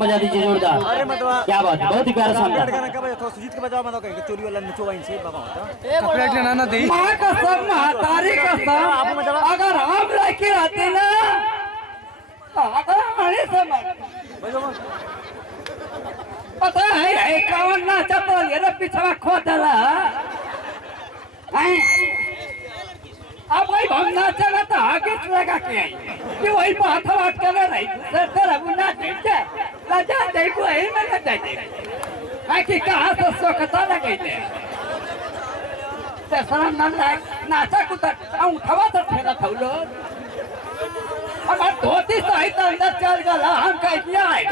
मजा दीजिए जोरदार। अरे मतलब क्या बात है, बहुत ही प्यारा सॉन्ग गाना का थोड़ा सुजीत के बजाओ मतलब कहेंगे चोरी वाला नचो वाइन से बाबा होता कपलेट लेना ना दे माँ कसम महतारी कसम अगर हम लेके आते ना अगर हमारे समझ पता है कौन नाचा तो ये ना पिछवा खो डाला अब वही हम नाचा ना तो आगे लगा के आई कि वही बात बात कर रही सर सर अब ना देखते राजा देखो यही में ना जाते है कि कहाँ से सोखता लगे थे सर नाचा कुछ उठवा तो फेरा था लोग अगर धोती सहित अंदर चल गया हम कह दिया है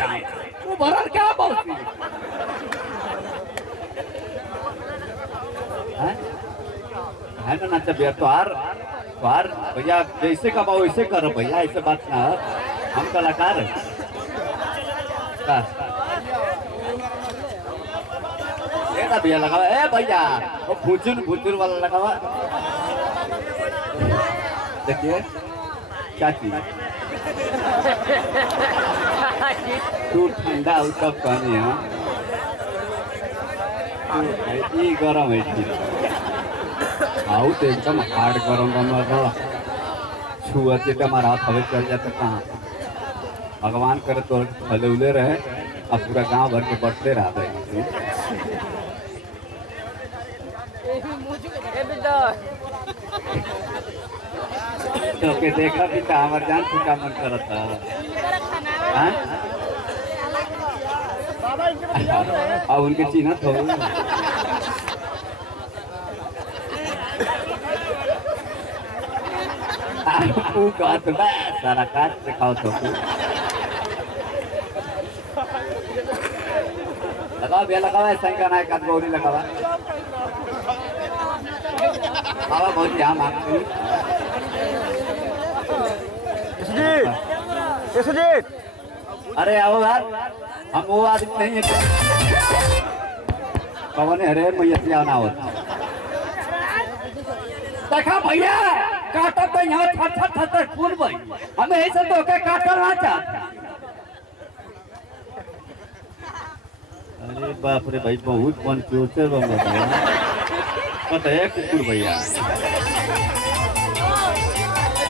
वो भरल क्या बहुत है ना नाचा भैया त्योहार भैया जैसे कमाओ वैसे करो भैया ऐसे बात ना हम कलाकार ना भैया लगा ए भैया वो फुचुर वाला लगा हुआ देखिए क्या चीज तू ठंडा तब कहनी है गरम है आउ तो एकदम हार्ड गरम छुआ के हमारा हाथ हवे चल जाता कहाँ भगवान करे तो फले उले रहे अब पूरा गांव भर के बढ़ते रहा तो के देखा भी था हमारे जान से क्या मन करता अब उनके चिन्ह हो सारा काट से खाओ तो लगाओ भैया लगाओ ऐसा ही करना है गौरी लगावा बाबा बहुत यहाँ मांगते अरे आओ यार हम वो आदमी नहीं है कौन है अरे मैया ना होता देखा भैया काटब तो यहाँ छट फूल भाई हमें ऐसे तो के काटल ना चाहते अरे बाप रे भाई बहुत मन चोटे बम बताया पता है कुकुर भैया